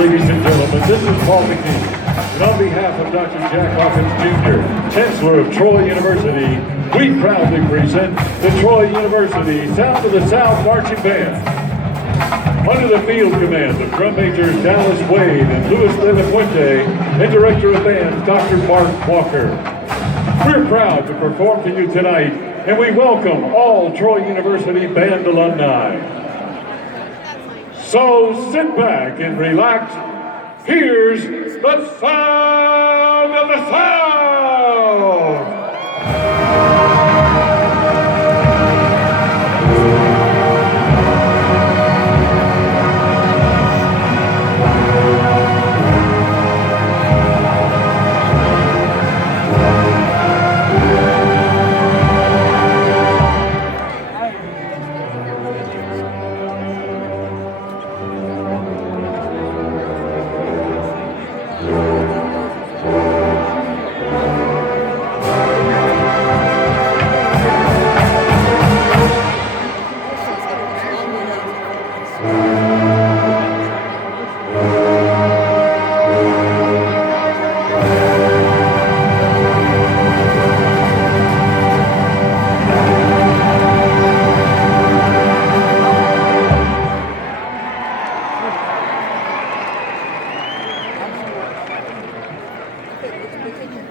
ladies and gentlemen, this is Paul McGee. And on behalf of Dr. Jack Hawkins Jr., Chancellor of Troy University, we proudly present the Troy University Sound of the South Marching Band. Under the field command of drum majors Dallas Wade and Luis de la Fuente, and director of bands Dr. Mark Walker. We're proud to perform to you tonight, and we welcome all Troy University band alumni. So sit back and relax. Here's the sound of the South!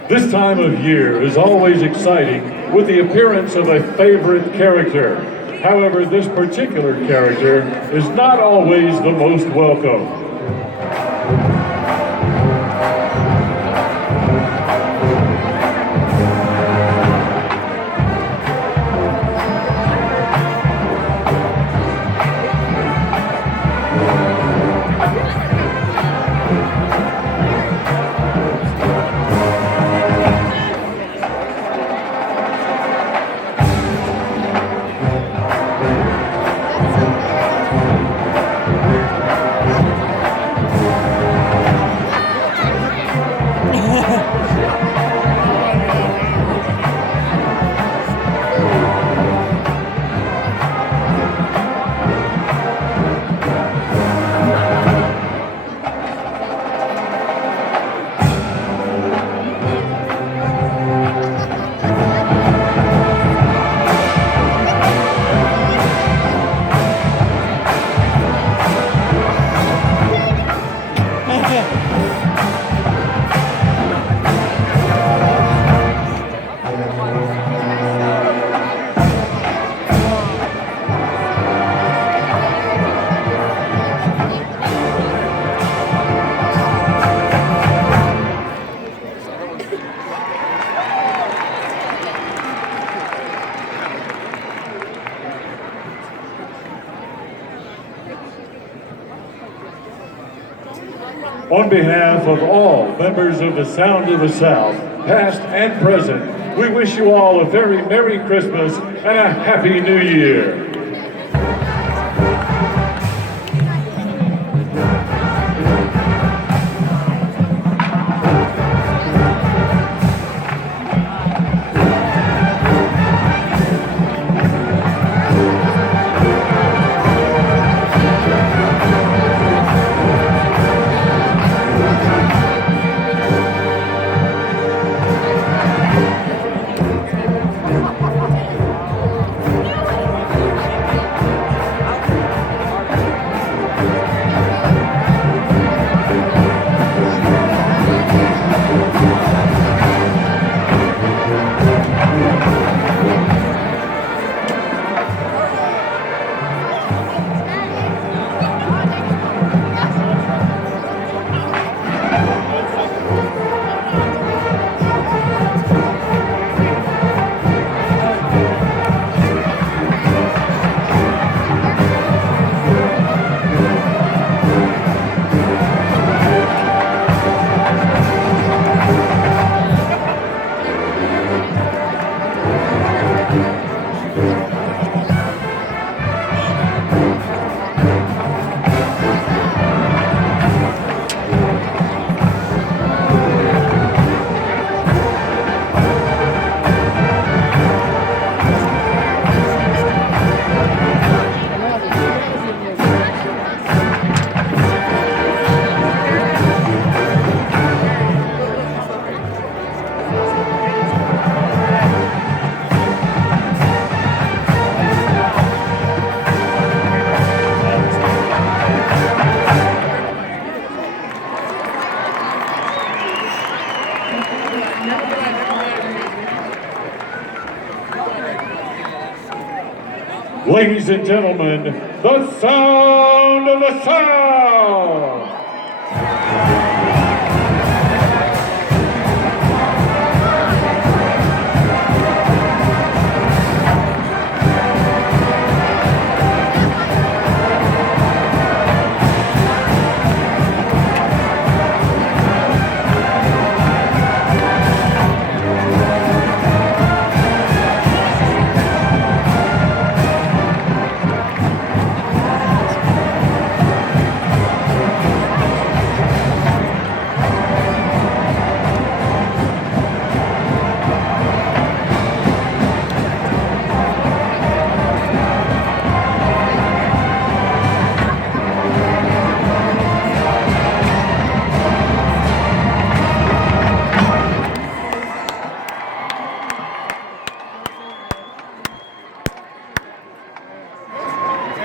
This time of year is always exciting with the appearance of a favorite character. However, this particular character is not always the most welcome. On behalf of all members of the Sound of the South, past and present, we wish you all a very Merry Christmas and a Happy New Year. Ladies and gentlemen, the sound of the South.